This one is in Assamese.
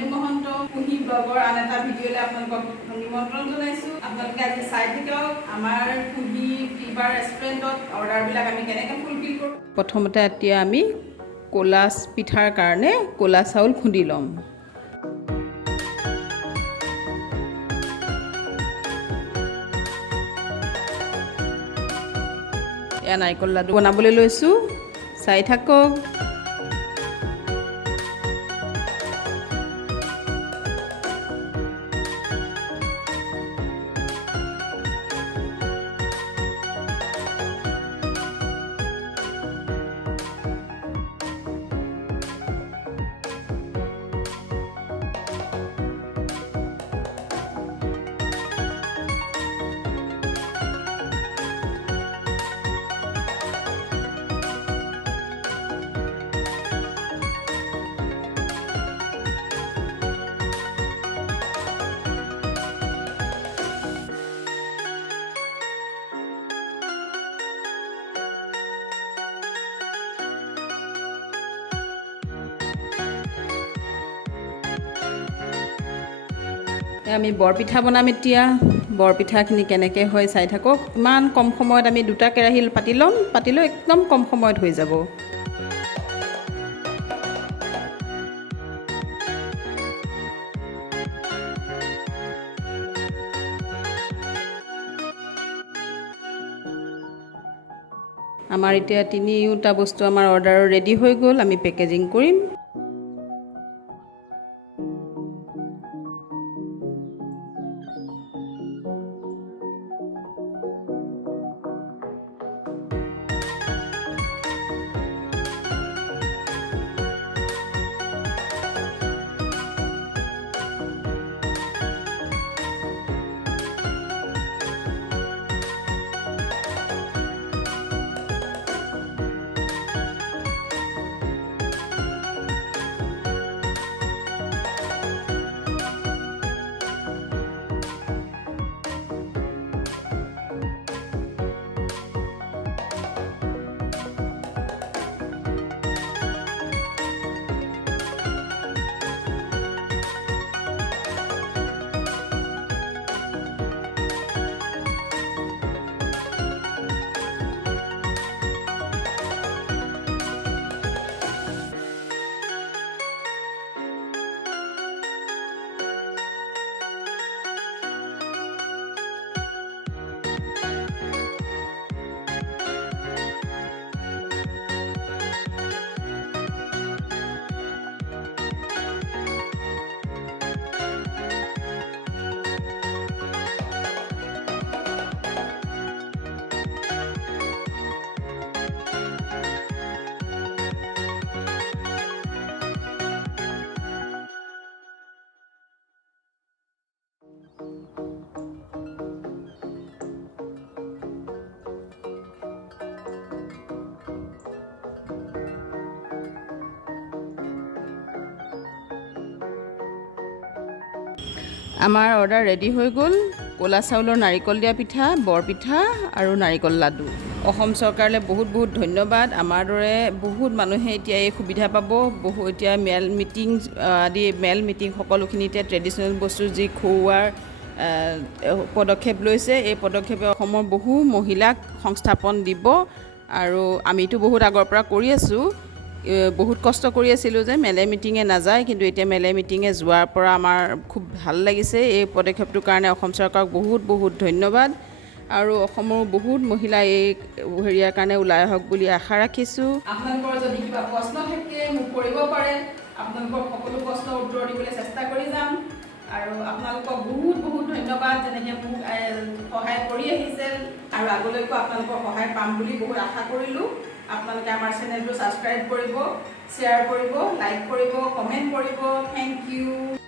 বাইদেউ মহন্ত কুহি ব্লগৰ আন এটা ভিডিঅ'লৈ আপোনালোকক নিমন্ত্ৰণ জনাইছোঁ। আপোনালোকে আজি চাই থাকক আমাৰ কুহি টি বাৰ ৰেষ্টুৰেণ্টত অৰ্ডাৰবিলাক আমি কেনেকৈ ফুলফিল কৰোঁ। প্ৰথমতে এতিয়া আমি ক'লা পিঠাৰ কাৰণে ক'লা চাউল খুন্দি ল'ম। এয়া নাৰিকল লাডু বনাবলৈ লৈছোঁ, চাই থাকক। আমি বৰপিঠা বনাম এতিয়া। বৰপিঠাখিনি কেনেকৈ হয় চাই থাকক। ইমান কম সময়ত আমি দুটা কেৰাহী পাতি লৈ একদম কম সময়ত হৈ যাব। আমাৰ এতিয়া তিনিওটা বস্তু আমাৰ অৰ্ডাৰ ৰেডি হৈ গ'ল, আমি পেকেজিং কৰিম। আমাৰ অৰ্ডাৰ ৰেডি হৈ গ'ল। ক'লা চাউলৰ নাৰিকল দিয়া পিঠা, বৰপিঠা আৰু নাৰিকল লাডু। অসম চৰকাৰলৈ বহুত বহুত ধন্যবাদ। আমাৰ দৰে বহুত মানুহে এতিয়া এই সুবিধা পাব। এতিয়া মেল মিটিং সকলোখিনি এতিয়া ট্ৰেডিশ্যনেল বস্তু যি খুওৱাৰ পদক্ষেপ লৈছে। এই পদক্ষেপে অসমৰ বহু মহিলাক সংস্থাপন দিব আৰু আমিতো বহুত আগৰ পৰা কৰি আছোঁ। বহুত কষ্ট কৰি আছিলোঁ যে মেলে মিটিঙে নাযায়, কিন্তু এতিয়া মেলে মিটিঙে যোৱাৰ পৰা আমাৰ খুব ভাল লাগিছে। এই পদক্ষেপটোৰ কাৰণে অসম চৰকাৰক বহুত বহুত ধন্যবাদ আৰু অসমৰ বহুত মহিলা এই হেৰিয়াৰ কাৰণে ওলাই আহক বুলি আশা ৰাখিছোঁ। আপোনালোকৰ যদি কিবা প্ৰশ্ন থাকে মোক কৰিব পাৰে। আপোনালোকৰ সকলো প্ৰশ্নৰ উত্তৰ দিবলৈ চেষ্টা কৰি যাম আৰু আপোনালোকক বহুত বহুত ধন্যবাদ, যেনেকৈ মোক সহায় কৰি আহিছে আৰু আগলৈকো আপোনালোকৰ সহায় পাম বুলি বহুত আশা কৰিলোঁ। আপোনালোকে আমাৰ চেনেলটো ছাবস্ক্ৰাইব কৰিব, শ্বেয়াৰ কৰিব, লাইক কৰিব, কমেণ্ট কৰিব। Thank U.